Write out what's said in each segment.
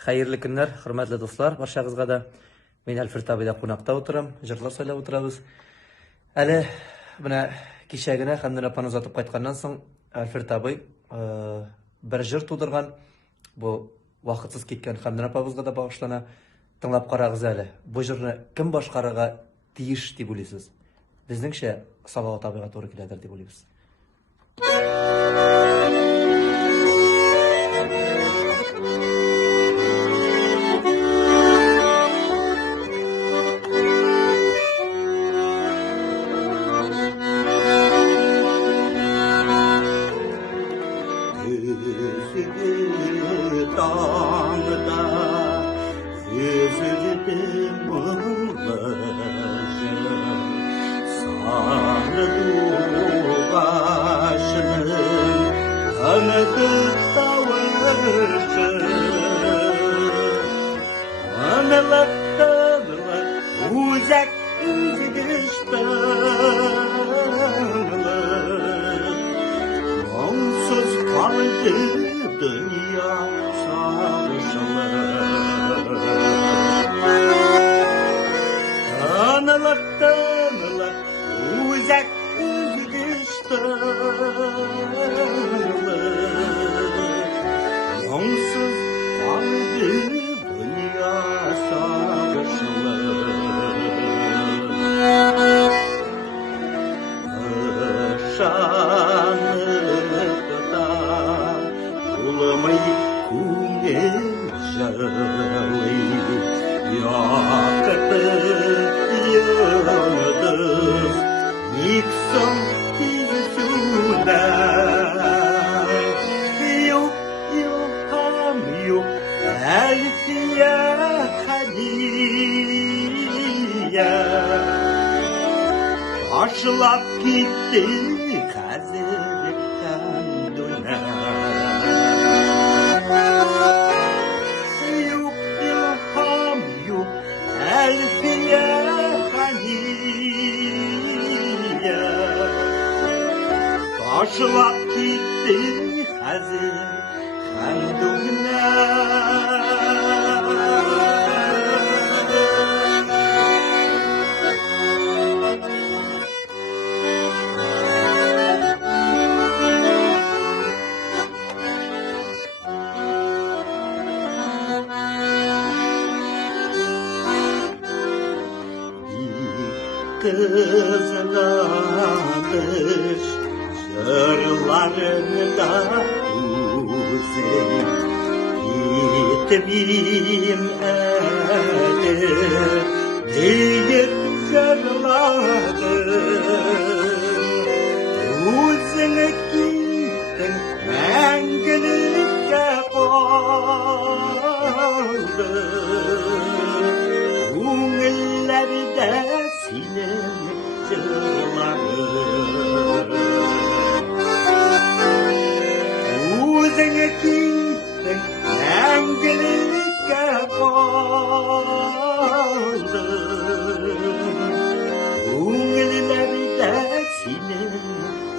Hayırlı günler, hürmetli dostlar. Barşağızga da men Alfred abida qonaqta o'tiram, jırlar söylep o'tirabız. Әле менә кичәгенә хәмдән апаны узатып кайтканнан соң Alfred абый бер җыр тудырган. Бу вакытсыз киткән хәмдән апабызга да багышлана. Тыңлап карагыз әле. Бу җырны кем башкарырга тиеш дип уйлыйсыз? Безнеңчә Салават абыйга туры киләдер дип уйлыйбыз. Dağda yüzüldüm mıllacım Sarı başının tanıdık tavırcım Anılattım uzak üzgüştüm Onsuz kaldı dünya sarışılır Anılar tanılar uzak üzgüştür Onsuz kaldı dünya sarışılır Şanlıkta Bulamay kumel jarlı Yakıtı yıldız Yıksam yüzüne Yok ham yok Elfiye hadiye Aşılap gitti hazırlıktan döner Yok ilham yok elfiye haniye Aşılap gitti hazırlıktan döner Kızlarmış jırlarında uzun gitmeyim eli deyip jırladım Uzunu gittin мәңгілікке қалdı Көңіллерде сенің жырларың Өзіңе кеттің мәңгілікке қалды Көңіллерде сенің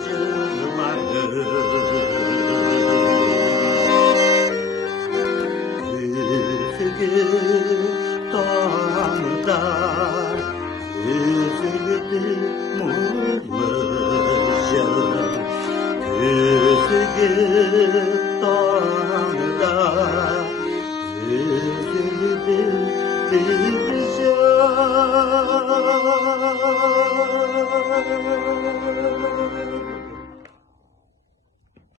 жырларың Dağda üzüldüm mıllacım Gözü dağda üzüldüm